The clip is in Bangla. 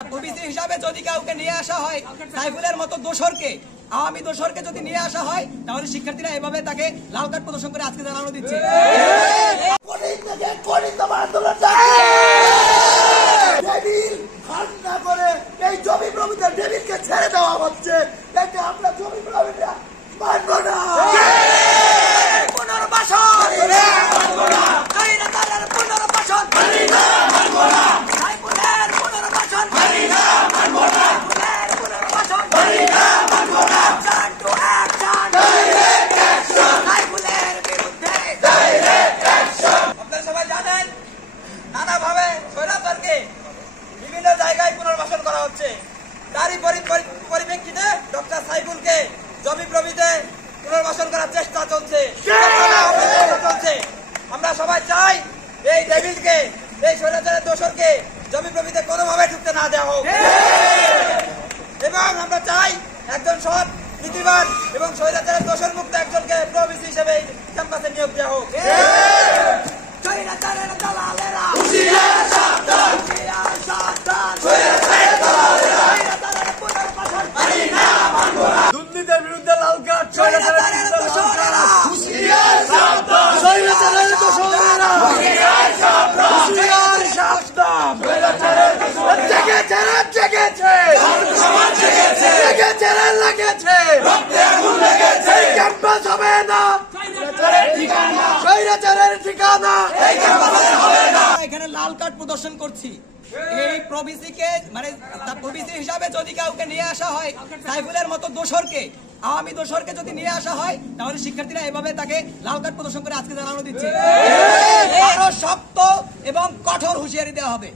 ওবিসি হিসাবে যদি কাউকে নিয়ে আসা হয়, সাইফুলের মতো দোসরকে, আওয়ামী দোসরকে যদি নিয়ে আসা হয়, তাহলে শিক্ষার্থীরা এভাবে তাকে লাল কার্ড প্রদর্শন করে আজকে জানানো দিচ্ছে। এই জমি প্রভুদের ডেভিডকে ছেড়ে দেওয়া হচ্ছে, এতে আমরা জমি প্রভুরা মানব না। বিভিন্ন জায়গায় পুনর্বাসন করা হচ্ছে। তারই পরিপ্রেক্ষিতে ডক্টর সাইফুলকে জমি প্রভৃতিতে পুনর্বাসন করার চেষ্টা চলছে। আমরা সবাই চাই এই ডেভিলকে, এই স্বৈরাচারের দোসরকে জমি প্রভৃতিতে কোনোভাবে ঢুকতে না দেওয়া হোক, এবং আমরা চাই একজন সৎ, নীতিবান এবং স্বৈরাচারের দোসর মুক্ত একজনকে প্রভিসি হিসেবে ক্যাম্পাসে নিয়োগ দেওয়া হোক। দুর্নীতির বিরুদ্ধে লাল কার্ড, ক্যাম্পাস হবে না, স্বৈরাচারের ঠিকানা। এখানে লাল কার্ড প্রদর্শন করছি। এই প্রভিসিকে মানে প্রভিসি হিসাবে যদি কাউকে নিয়ে আসা হয়, সাইফুলের মতো দোসরকে, আওয়ামী দোসরকে যদি নিয়ে আসা হয়, তাহলে শিক্ষার্থীরা এভাবে তাকে লাল কার্ড প্রদর্শন করে আজকে জানানো দিচ্ছে। আরো শক্ত এবং কঠোর হুঁশিয়ারি দেওয়া হবে।